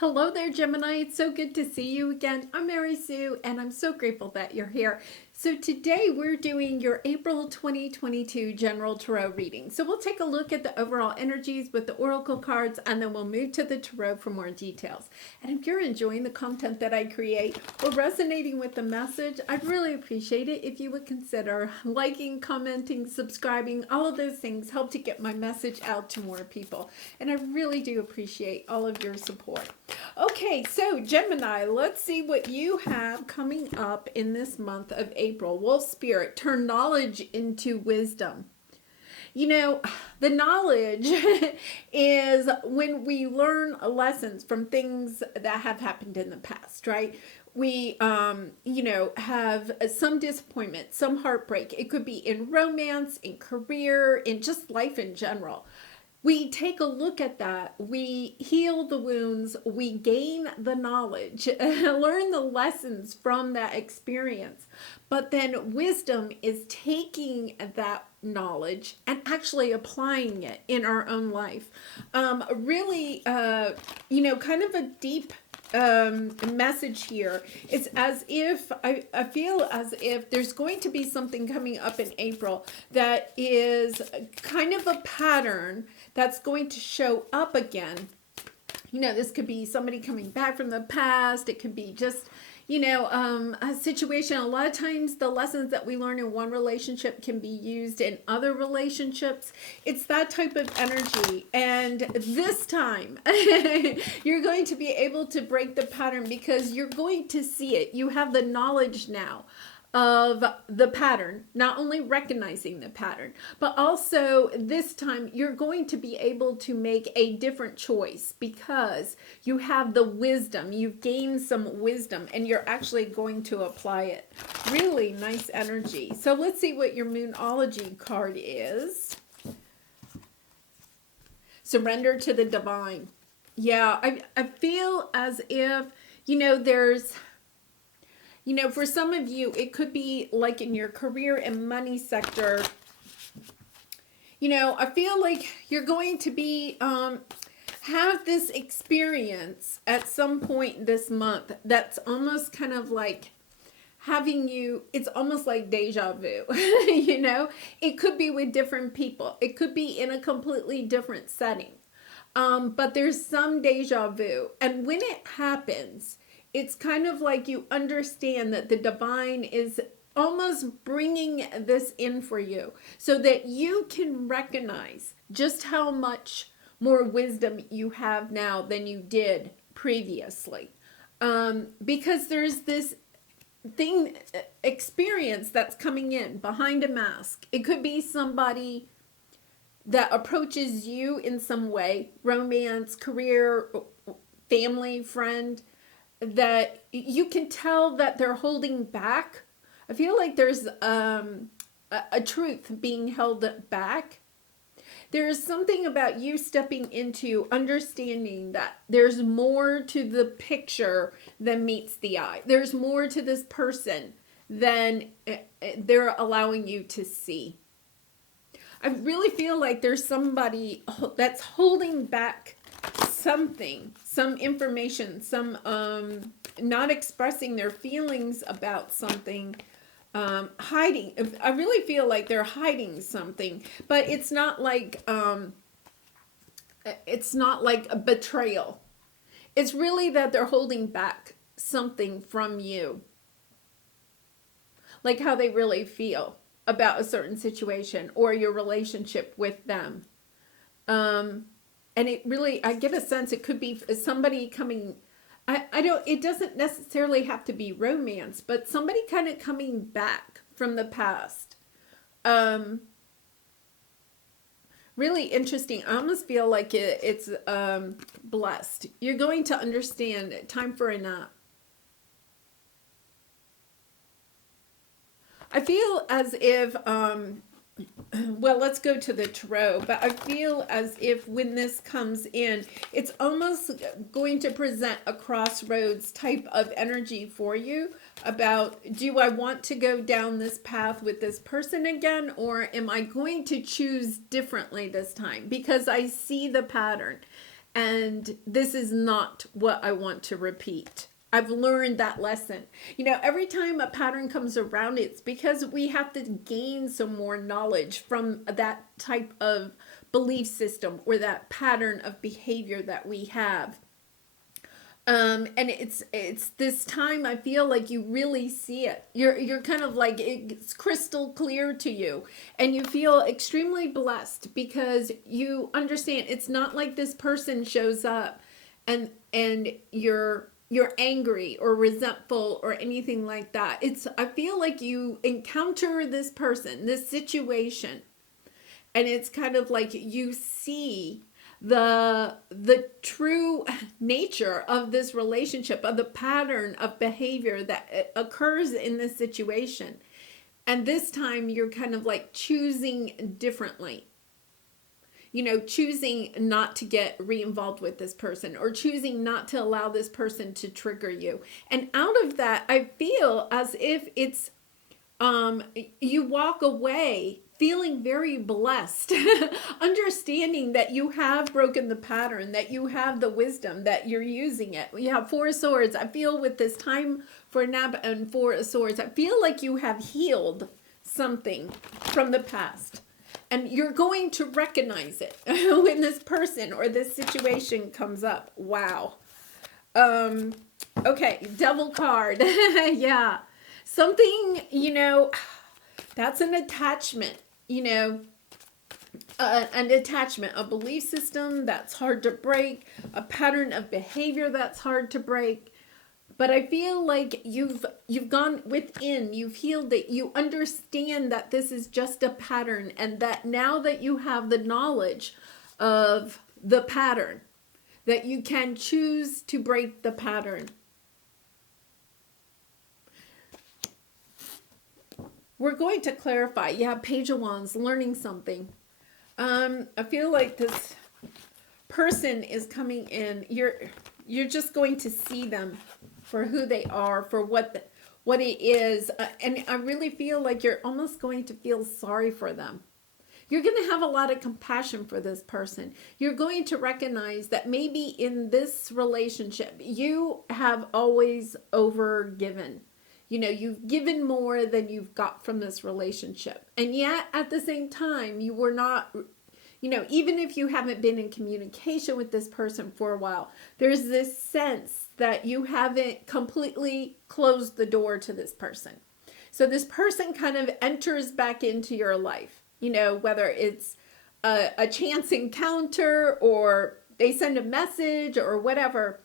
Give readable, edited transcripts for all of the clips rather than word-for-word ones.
Hello there, Gemini. It's so good to see you again. I'm Mary Sue, and I'm so grateful that you're here. So today we're doing your April 2022 General Tarot reading. So we'll take a look at the overall energies with the Oracle cards, and then we'll move to the Tarot for more details. And if you're enjoying the content that I create or resonating with the message, I'd really appreciate it if you would consider liking, commenting, subscribing. All of those things help to get my message out to more people. And I really do appreciate all of your support. Okay, so Gemini, let's see what you have coming up in this month of April. Wolf Spirit, turn knowledge into wisdom. You know, the knowledge is when we learn lessons from things that have happened in the past, right? We, have some disappointment, some heartbreak. It could be in romance, in career, in just life in general. We take a look at that, we heal the wounds, we gain the knowledge, learn the lessons from that experience. But then wisdom is taking that knowledge and actually applying it in our own life. Really, kind of a deep message here. It's as if I feel as if there's going to be something coming up in April that is kind of a pattern that's going to show up again. This could be somebody coming back from the past. It could be just a situation. A lot of times the lessons that we learn in one relationship can be used in other relationships. It's that type of energy. And this time you're going to be able to break the pattern because you're going to see it. You have the knowledge now of the pattern, not only recognizing the pattern, but also this time you're going to be able to make a different choice because you have the wisdom. You've gained some wisdom and you're actually going to apply it. Really nice energy. So let's see what your Moonology card is. Surrender to the divine. Yeah, I feel as if, there's for some of you, it could be like in your career and money sector. I feel like you're going to be, have this experience at some point this month that's almost kind of like having you, it's almost like deja vu, It could be with different people. It could be in a completely different setting. But there's some deja vu. And when it happens, it's kind of like you understand that the divine is almost bringing this in for you so that you can recognize just how much more wisdom you have now than you did previously. Because there's this experience that's coming in behind a mask. It could be somebody that approaches you in some way, romance, career, family, friend, that you can tell that they're holding back. I feel like there's a truth being held back. There's something about you stepping into understanding that there's more to the picture than meets the eye. There's more to this person than they're allowing you to see. I really feel like there's somebody that's holding back something, some information, some not expressing their feelings about something, hiding. I really feel like they're hiding something, but it's not like a betrayal. It's really that they're holding back something from you, like how they really feel about a certain situation or your relationship with them. And it really, I get a sense it could be somebody coming, it doesn't necessarily have to be romance, but somebody kind of coming back from the past. Really interesting. I almost feel like it's blessed. You're going to understand time for a nap. I feel as if, well, let's go to the tarot, but I feel as if when this comes in, it's almost going to present a crossroads type of energy for you about, do I want to go down this path with this person again, or am I going to choose differently this time? Because I see the pattern. And this is not what I want to repeat. I've learned that lesson. You know, every time a pattern comes around, it's because we have to gain some more knowledge from that type of belief system or that pattern of behavior that we have. And it's this time I feel like you really see it. You're kind of like it's crystal clear to you, and you feel extremely blessed because you understand it's not like this person shows up and you're angry or resentful or anything like that. It's I feel like you encounter this person, this situation, and it's kind of like you see the true nature of this relationship, of the pattern of behavior that occurs in this situation. And this time you're kind of like choosing differently, you know, choosing not to get re-involved with this person or choosing not to allow this person to trigger you. And out of that, I feel as if it's you walk away feeling very blessed, understanding that you have broken the pattern, that you have the wisdom, that you're using it. You have Four of Swords. I feel with this time for a nap and Four of Swords, I feel like you have healed something from the past. And you're going to recognize it when this person or this situation comes up. Wow. Okay, Devil card. Yeah. Something, you know, that's an attachment, you know, an attachment, a belief system that's hard to break, a pattern of behavior that's hard to break. But I feel like you've gone within, you've healed it, you understand that this is just a pattern, and that now that you have the knowledge of the pattern, that you can choose to break the pattern. We're going to clarify. Yeah, Page of Wands, learning something. I feel like this person is coming in. You're just going to see them for who they are, for what it is. And I really feel like you're almost going to feel sorry for them. You're going to have a lot of compassion for this person. You're going to recognize that maybe in this relationship, you have always overgiven. You know, you've given more than you've got from this relationship. And yet, at the same time, you were not, you know, even if you haven't been in communication with this person for a while, there's this sense that you haven't completely closed the door to this person. So this person kind of enters back into your life, you know, whether it's a chance encounter or they send a message or whatever.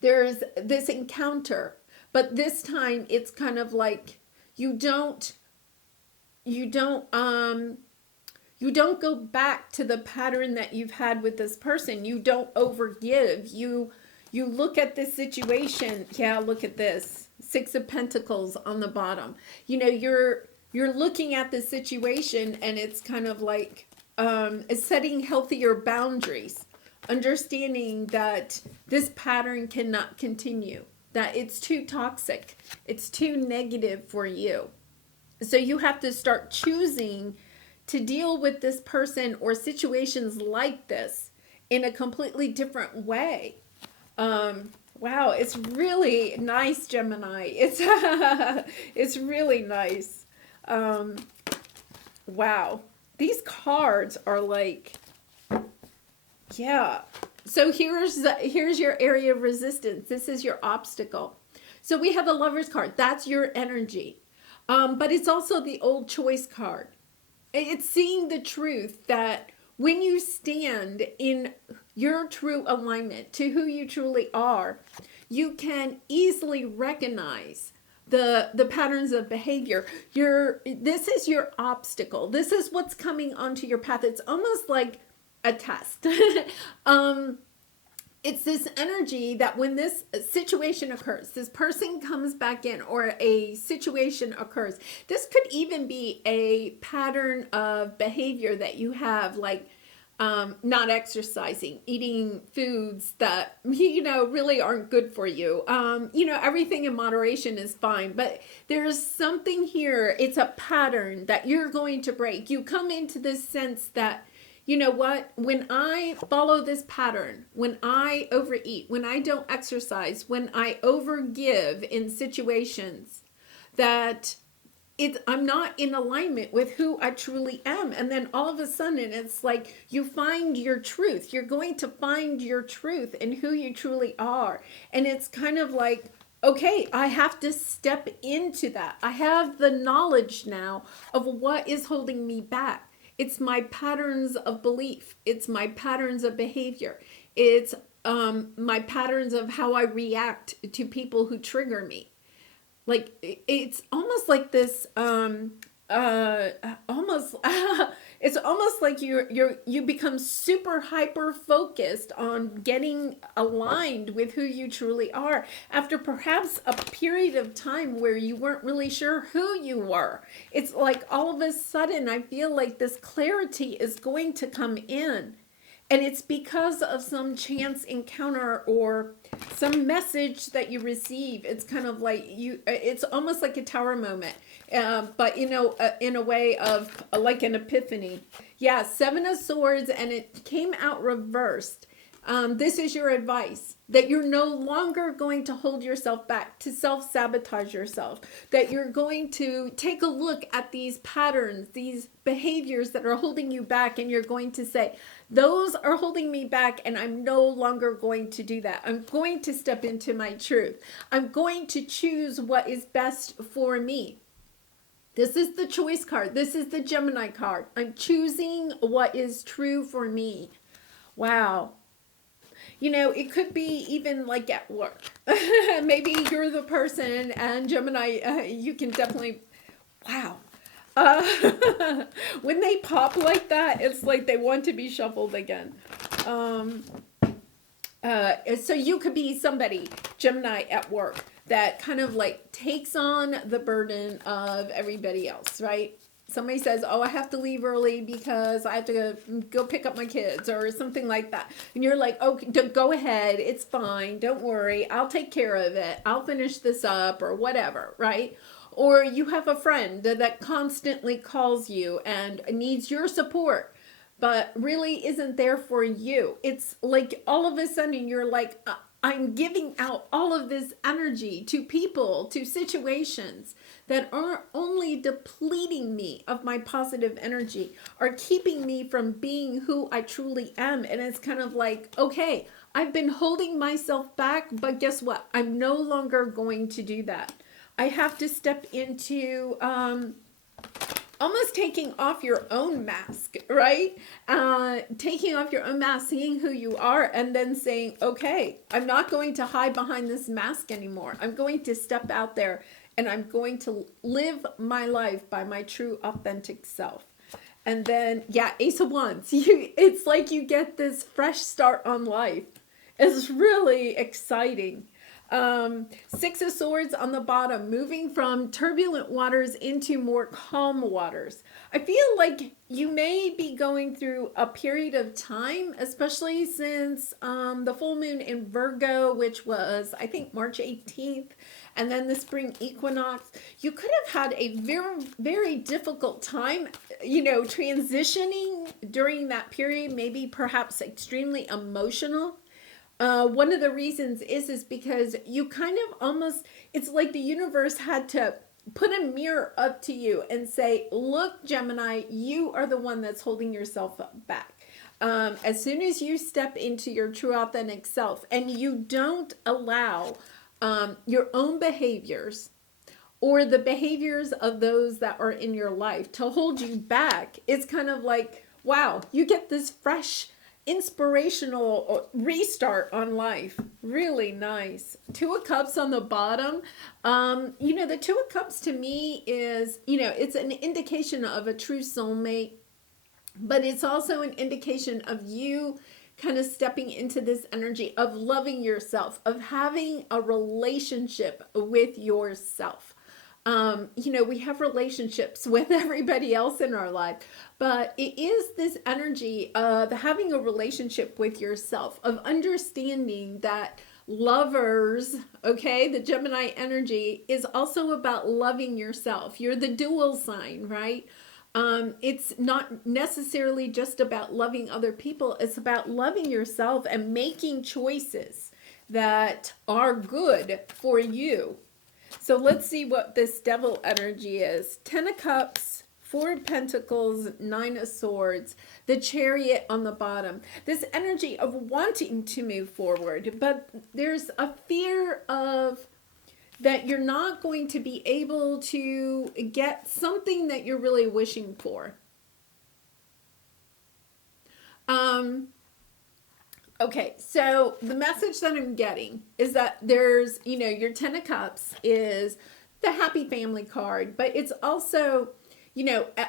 There's this encounter. But this time it's kind of like you don't go back to the pattern that you've had with this person. You don't overgive. You look at this situation. Yeah, look at this. Six of Pentacles on the bottom. You know, you're looking at the situation and it's kind of like setting healthier boundaries, understanding that this pattern cannot continue. That it's too toxic, it's too negative for you. So you have to start choosing to deal with this person or situations like this in a completely different way. Wow, it's really nice, Gemini. It's really nice. Wow, these cards are like, yeah. So here's your area of resistance. This is your obstacle. So we have the Lover's card. That's your energy. But it's also the Old Choice card. It's seeing the truth that when you stand in your true alignment to who you truly are, you can easily recognize the patterns of behavior. This is your obstacle. This is what's coming onto your path. It's almost like a test. It's this energy that when this situation occurs, this person comes back in or a situation occurs, this could even be a pattern of behavior that you have, like not exercising, eating foods that, you know, really aren't good for you. You know, everything in moderation is fine, but there's something here. It's a pattern that you're going to break. You come into this sense that you know what? When I follow this pattern, when I overeat, when I don't exercise, when I overgive in situations, that I'm not in alignment with who I truly am. And then all of a sudden, it's like you find your truth. You're going to find your truth in who you truly are. And it's kind of like, okay, I have to step into that. I have the knowledge now of what is holding me back. It's my patterns of belief. It's my patterns of behavior. It's my patterns of how I react to people who trigger me. Like it's almost like this almost it's almost like you become super hyper focused on getting aligned with who you truly are after perhaps a period of time where you weren't really sure who you were. It's like all of a sudden I feel like this clarity is going to come in. And it's because of some chance encounter or some message that you receive. It's kind of like it's almost like a tower moment, but in a way of like an epiphany. Yeah, Seven of Swords, and it came out reversed. This is your advice, that you're no longer going to hold yourself back, to self-sabotage yourself, that you're going to take a look at these patterns, these behaviors that are holding you back, and you're going to say, those are holding me back, and I'm no longer going to do that. I'm going to step into my truth. I'm going to choose what is best for me. This is the choice card. This is the Gemini card. I'm choosing what is true for me. Wow. It could be even like at work. Maybe you're the person, and Gemini, you can definitely, wow. When they pop like that, it's like they want to be shuffled again. So you could be somebody, Gemini, at work that kind of like takes on the burden of everybody else, right? Somebody says, oh, I have to leave early because I have to go pick up my kids or something like that. And you're like, oh, go ahead. It's fine. Don't worry. I'll take care of it. I'll finish this up or whatever, right? Or you have a friend that constantly calls you and needs your support, but really isn't there for you. It's like all of a sudden you're like, I'm giving out all of this energy to people, to situations that are only depleting me of my positive energy, are keeping me from being who I truly am. And it's kind of like, okay, I've been holding myself back, but guess what? I'm no longer going to do that. I have to step into almost taking off your own mask, right? Taking off your own mask, seeing who you are, and then saying, okay, I'm not going to hide behind this mask anymore. I'm going to step out there and I'm going to live my life by my true authentic self. And then, yeah, Ace of Wands, it's like you get this fresh start on life. It's really exciting. Six of Swords on the bottom, moving from turbulent waters into more calm waters. I feel like you may be going through a period of time, especially since the full moon in Virgo, which was, I think, March 18th, and then the spring equinox. You could have had a very, very difficult time, transitioning during that period, maybe perhaps extremely emotional. One of the reasons is because you kind of almost, it's like the universe had to put a mirror up to you and say, look, Gemini, you are the one that's holding yourself back. As soon as you step into your true authentic self and you don't allow your own behaviors or the behaviors of those that are in your life to hold you back, it's kind of like, wow, you get this fresh inspirational restart on life. Really nice. Two of Cups on the bottom. The Two of Cups to me is, it's an indication of a true soulmate, but it's also an indication of you kind of stepping into this energy of loving yourself, of having a relationship with yourself. We have relationships with everybody else in our life, but it is this energy of having a relationship with yourself, of understanding that lovers, okay, the Gemini energy is also about loving yourself. You're the dual sign, right? It's not necessarily just about loving other people. It's about loving yourself and making choices that are good for you. So let's see what this devil energy is. 10 of Cups, 4 of Pentacles, 9 of Swords, the Chariot on the bottom. This energy of wanting to move forward, but there's a fear of that you're not going to be able to get something that you're really wishing for. Okay, so the message that I'm getting is that there's, your 10 of Cups is the happy family card, but it's also,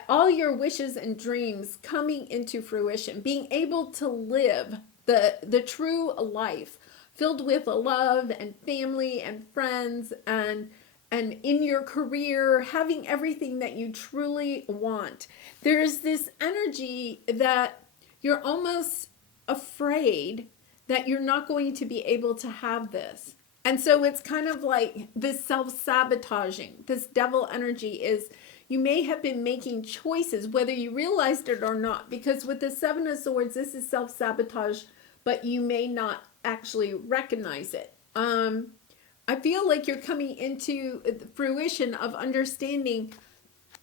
all your wishes and dreams coming into fruition, being able to live the true life filled with love and family and friends and in your career, having everything that you truly want. There's this energy that you're almost afraid that you're not going to be able to have this. And so it's kind of like this self-sabotaging. This devil energy is, you may have been making choices, whether you realized it or not, because with the 7 of Swords, this is self-sabotage, but you may not actually recognize it. I feel like you're coming into the fruition of understanding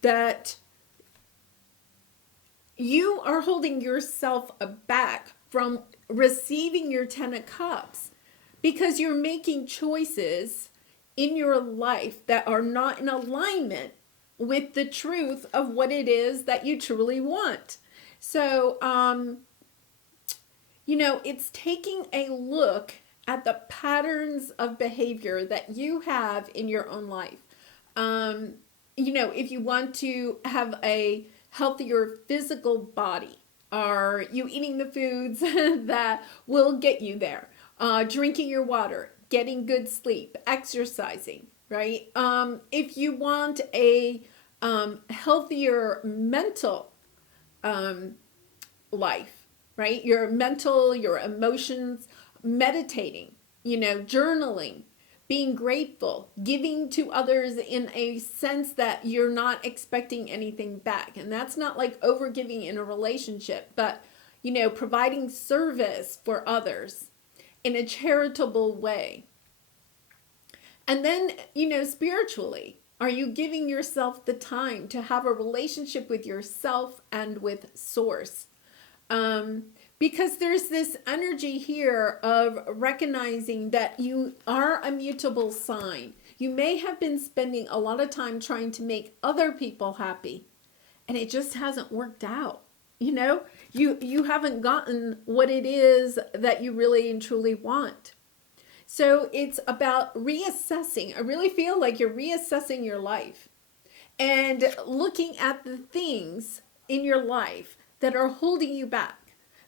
that you are holding yourself back from receiving your 10 of Cups because you're making choices in your life that are not in alignment with the truth of what it is that you truly want. So, it's taking a look at the patterns of behavior that you have in your own life. If you want to have a healthier physical body, are you eating the foods that will get you there? Drinking your water, getting good sleep, exercising, right? If you want a healthier mental life, right? Your mental, your emotions, meditating, journaling, being grateful, giving to others in a sense that you're not expecting anything back. And that's not like overgiving in a relationship, but, providing service for others in a charitable way. And then, spiritually, are you giving yourself the time to have a relationship with yourself and with Source? Because there's this energy here of recognizing that you are a mutable sign. You may have been spending a lot of time trying to make other people happy, and it just hasn't worked out. You haven't gotten what it is that you really and truly want. So it's about reassessing. I really feel like you're reassessing your life and looking at the things in your life that are holding you back.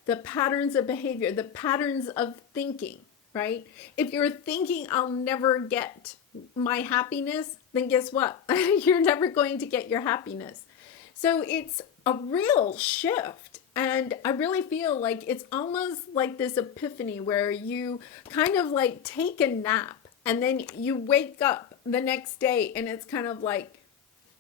The patterns of behavior, the patterns of thinking, right? If you're thinking, I'll never get my happiness, then guess what? You're never going to get your happiness. So it's a real shift. And I really feel like it's almost like this epiphany where you kind of like take a nap and then you wake up the next day and it's kind of like,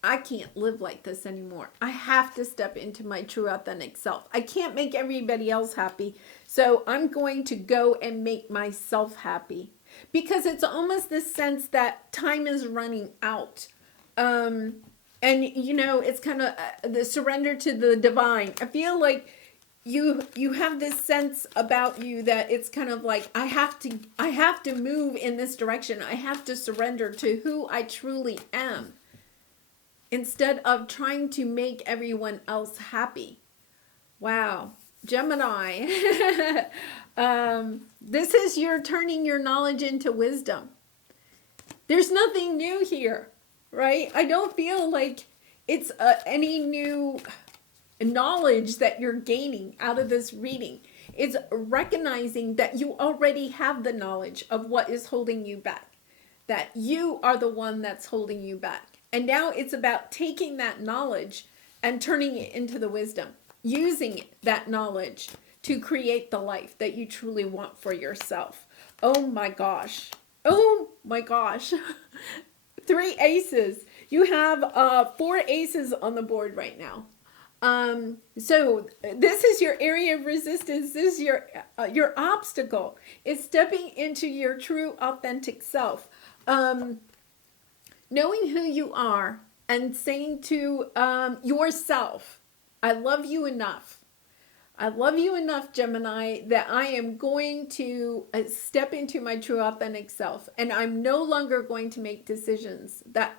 I can't live like this anymore. I have to step into my true authentic self. I can't make everybody else happy. So I'm going to go and make myself happy. Because it's almost this sense that time is running out. And it's kind of the surrender to the divine. I feel like you have this sense about you that it's kind of like, I have to move in this direction. I have to surrender to who I truly am, instead of trying to make everyone else happy. Wow. Gemini. This is your turning your knowledge into wisdom. There's nothing new here, right? I don't feel like it's any new knowledge that you're gaining out of this reading. It's recognizing that you already have the knowledge of what is holding you back, that you are the one that's holding you back. And now it's about taking that knowledge and turning it into the wisdom, using that knowledge to create the life that you truly want for yourself. Oh my gosh. Oh my gosh. 3 aces. You have 4 aces on the board right now. So this is your area of resistance. This is your obstacle. It's stepping into your true authentic self. Knowing who you are and saying to yourself, I love you enough. I love you enough, Gemini, that I am going to step into my true authentic self. And I'm no longer going to make decisions that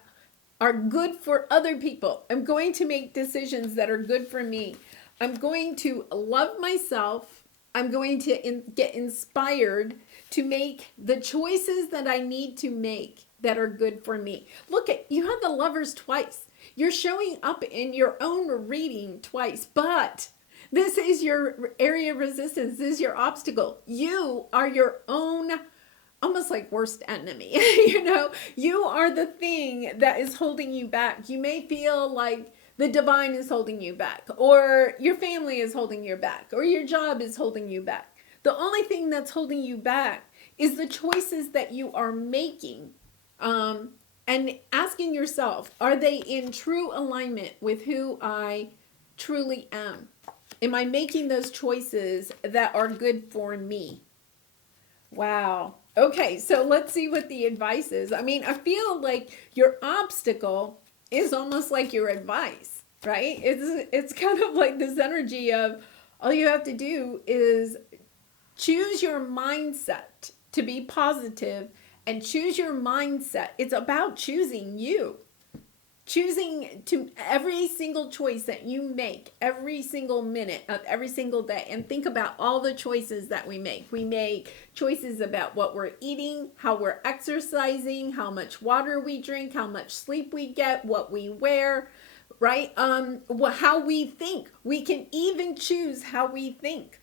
are good for other people. I'm going to make decisions that are good for me. I'm going to love myself. I'm going to get inspired to make the choices that I need to make that are good for me. Look at, you have the Lovers twice. You're showing up in your own reading twice, but this is your area of resistance. This is your obstacle. You are your own, almost like worst enemy. You know, you are the thing that is holding you back. You may feel like the divine is holding you back, or your family is holding you back, or your job is holding you back. The only thing that's holding you back is the choices that you are making. And asking yourself, are they in true alignment with who I truly am? Am I making those choices that are good for me? Wow. Okay, so let's see what the advice is. I mean, I feel like your obstacle is almost like your advice, right? It's kind of like this energy of all you have to do is choose your mindset to be positive and choose your mindset. It's about choosing you. Choosing to every single choice that you make every single minute of every single day, and think about all the choices that we make. We make choices about what we're eating, how we're exercising, how much water we drink, how much sleep we get, what we wear, right? How we think. We can even choose how we think.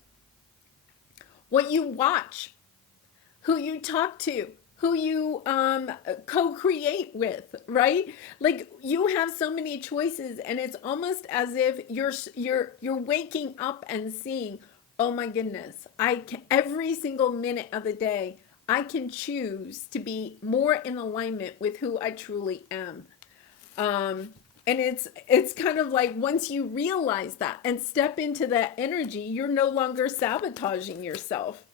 What you watch, who you talk to, who you co-create with, right? Like, you have so many choices, and it's almost as if you're waking up and seeing, oh my goodness, every single minute of the day I can choose to be more in alignment with who I truly am. And it's kind of like, once you realize that and step into that energy, you're no longer sabotaging yourself.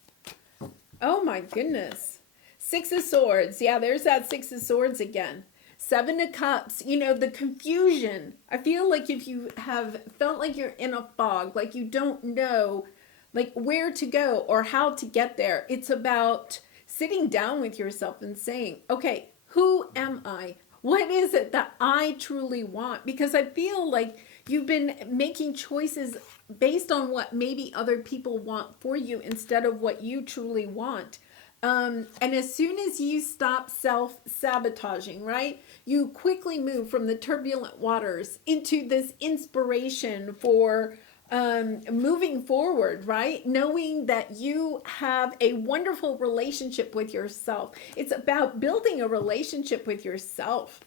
Oh my goodness. Six of Swords. Yeah, there's that Six of Swords again. Seven of Cups. You know, the confusion. I feel like if you have felt like you're in a fog, like you don't know like where to go or how to get there, it's about sitting down with yourself and saying, okay, who am I? What is it that I truly want? Because I feel like you've been making choices based on what maybe other people want for you instead of what you truly want. And as soon as you stop self-sabotaging, right, you quickly move from the turbulent waters into this inspiration for moving forward, right? Knowing that you have a wonderful relationship with yourself. It's about building a relationship with yourself.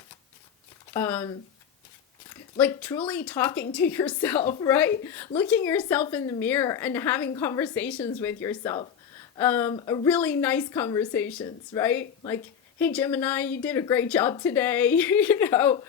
Like truly talking to yourself, right? Looking yourself in the mirror and having conversations with yourself. Really nice conversations, right? Like, hey, Gemini, you did a great job today. You know,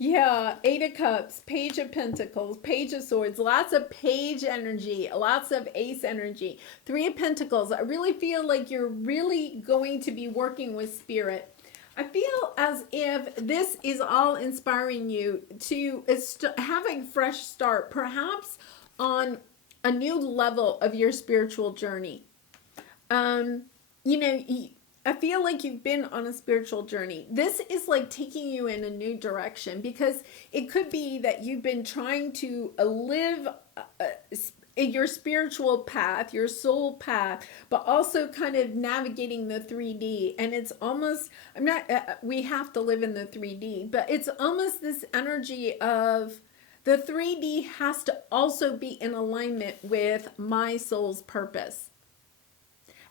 yeah, Eight of Cups, Page of Pentacles, Page of Swords, lots of page energy, lots of ace energy. Three of Pentacles, I really feel like you're really going to be working with spirit. I feel as if this is all inspiring you to have a fresh start, perhaps on a new level of your spiritual journey. You know, I feel like you've been on a spiritual journey. This is like taking you in a new direction, because it could be that you've been trying to live your spiritual path, your soul path, but also kind of navigating the 3D. And it's almost, we have to live in the 3D, but it's almost this energy of the 3D has to also be in alignment with my soul's purpose.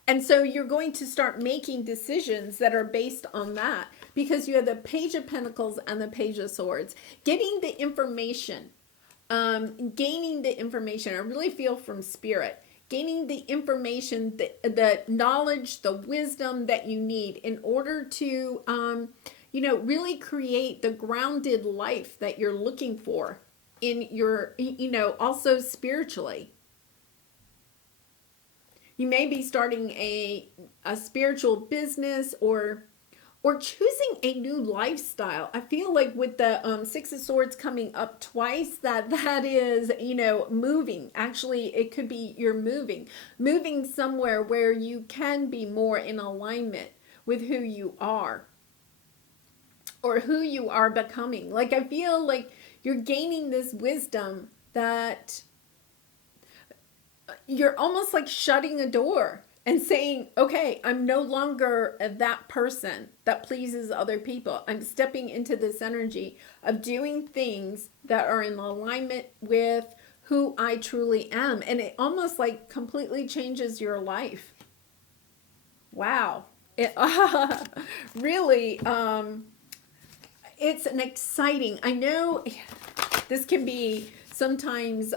And so you're going to start making decisions that are based on that, because you have the Page of Pentacles and the Page of Swords. Getting the information, gaining the information, I really feel from spirit, gaining the information, the knowledge, the wisdom that you need in order to, you know, really create the grounded life that you're looking for. in your, also spiritually. You may be starting a spiritual business, or choosing a new lifestyle. I feel like with the Six of Swords coming up twice, that is, moving. Actually, it could be you're moving somewhere where you can be more in alignment with who you are, or who you are becoming. Like, I feel like you're gaining this wisdom that you're almost like shutting a door and saying, okay, I'm no longer that person that pleases other people. I'm stepping into this energy of doing things that are in alignment with who I truly am. And it almost like completely changes your life. Wow. It really, it's an exciting, I know this can be sometimes,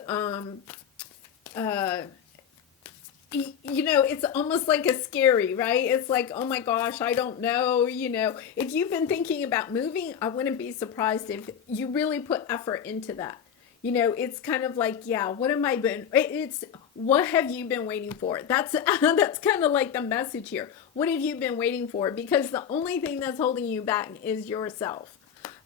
it's almost like a scary, right? It's like, oh my gosh, I don't know. If you've been thinking about moving, I wouldn't be surprised if you really put effort into that. It's kind of like, yeah, what have you been waiting for? That's kind of like the message here. What have you been waiting for? Because the only thing that's holding you back is yourself.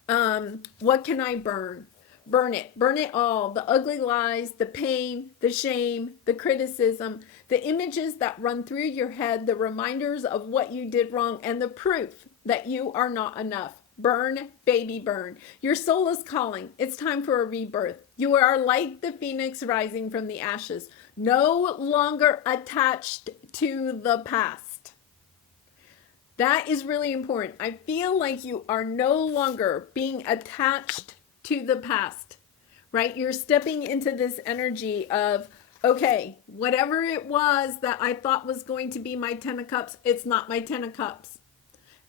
What can I burn? Burn it all. The ugly lies, the pain, the shame, the criticism, the images that run through your head, the reminders of what you did wrong, and the proof that you are not enough. Burn, baby, burn. Your soul is calling. It's time for a rebirth. You are like the phoenix rising from the ashes, no longer attached to the past. That is really important. I feel like you are no longer being attached to the past, right? You're stepping into this energy of, okay, whatever it was that I thought was going to be my 10 of cups, it's not my 10 of cups.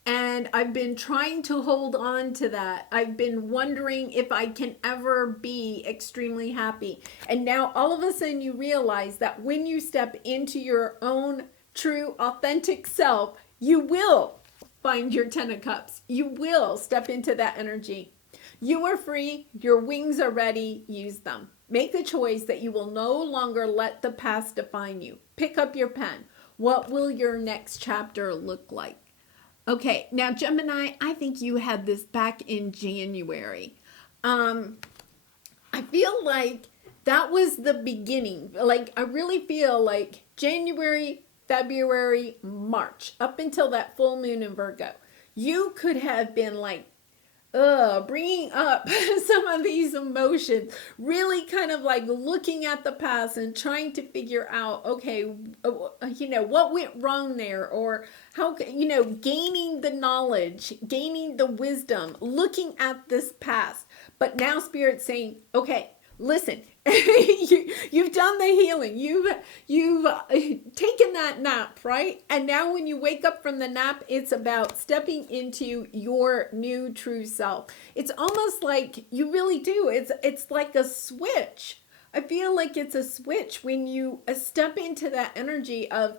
And I've been trying to hold on to that. I've been wondering if I can ever be extremely happy. And now all of a sudden you realize that when you step into your own true, authentic self, you will find your 10 of cups. You will step into that energy. You are free. Your wings are ready. Use them. Make the choice that you will no longer let the past define you. Pick up your pen. What will your next chapter look like? Okay, now Gemini, I think you had this back in January. I feel like that was the beginning. Like, I really feel like January, February, March, up until that full moon in Virgo, you could have been like, bringing up some of these emotions, really kind of like looking at the past and trying to figure out, okay, what went wrong there, or how, gaining the knowledge, gaining the wisdom, looking at this past. But now Spirit's saying, okay, listen, you've done the healing. You've taken that nap, right? And now when you wake up from the nap, it's about stepping into your new true self. It's almost like you really do. It's like a switch. I feel like it's a switch when you step into that energy of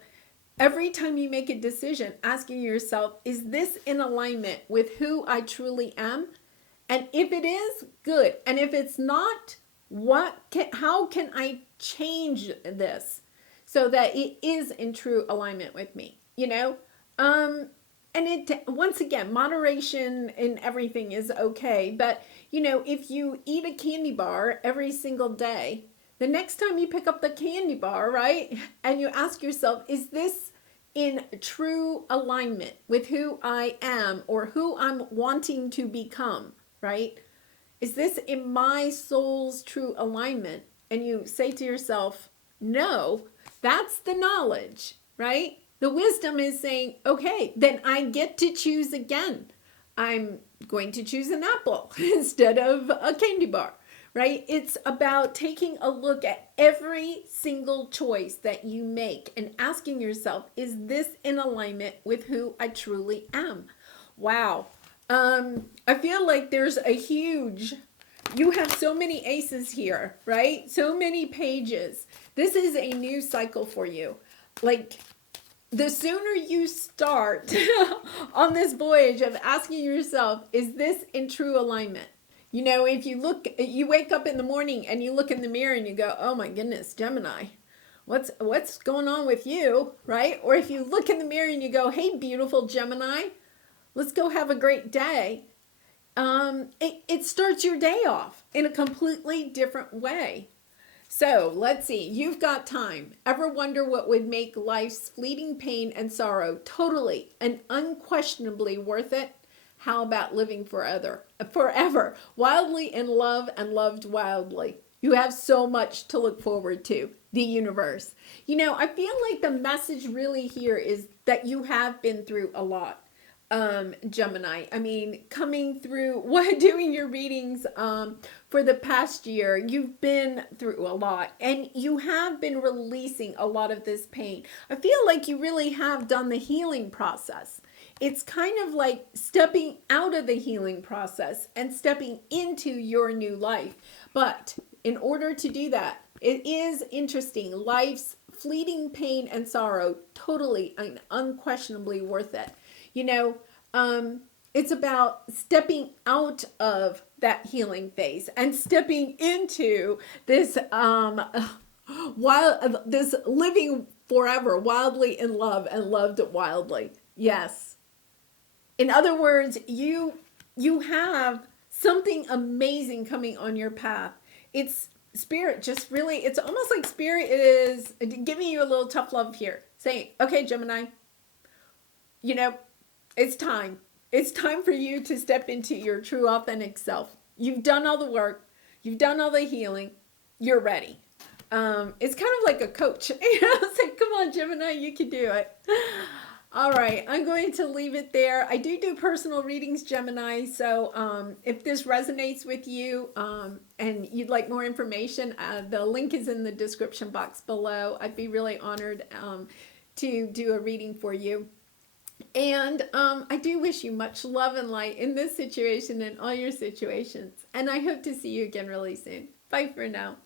every time you make a decision, asking yourself, is this in alignment with who I truly am? And if it is, good. And if it's not, how can I change this so that it is in true alignment with me? And once again, moderation in everything is okay. But if you eat a candy bar every single day, the next time you pick up the candy bar, right, and you ask yourself, is this in true alignment with who I am or who I'm wanting to become, right? Is this in my soul's true alignment? And you say to yourself, no, that's the knowledge, right? The wisdom is saying, okay, then I get to choose again. I'm going to choose an apple instead of a candy bar, right? It's about taking a look at every single choice that you make and asking yourself, is this in alignment with who I truly am? Wow. I feel like there's you have so many aces here, right? So many pages. This is a new cycle for you. Like, the sooner you start on this voyage of asking yourself, is this in true alignment? You know, if you wake up in the morning and you look in the mirror and you go, oh my goodness, Gemini, what's going on with you, right? Or if you look in the mirror and you go, hey, beautiful Gemini, let's go have a great day. It starts your day off in a completely different way. So let's see, you've got time. Ever wonder what would make life's fleeting pain and sorrow totally and unquestionably worth it? How about living forever, wildly in love and loved wildly? You have so much to look forward to. The universe. You know, I feel like the message really here is that you have been through a lot. Gemini. I mean, coming through doing your readings for the past year, you've been through a lot and you have been releasing a lot of this pain. I feel like you really have done the healing process. It's kind of like stepping out of the healing process and stepping into your new life. But in order to do that, it is interesting. Life's fleeting pain and sorrow, totally and unquestionably worth it. You know, it's about stepping out of that healing phase and stepping into this this living forever, wildly in love and loved wildly. Yes. In other words, you have something amazing coming on your path. It's Spirit just really, it's almost like Spirit is giving you a little tough love here, saying, okay, Gemini, you know, it's time. It's time for you to step into your true authentic self. You've done all the work. You've done all the healing. You're ready. It's kind of like a coach. You know, it's like, come on, Gemini, you can do it. All right, I'm going to leave it there. I do personal readings, Gemini. So if this resonates with you and you'd like more information, the link is in the description box below. I'd be really honored to do a reading for you. And I do wish you much love and light in this situation and all your situations. And I hope to see you again really soon. Bye for now.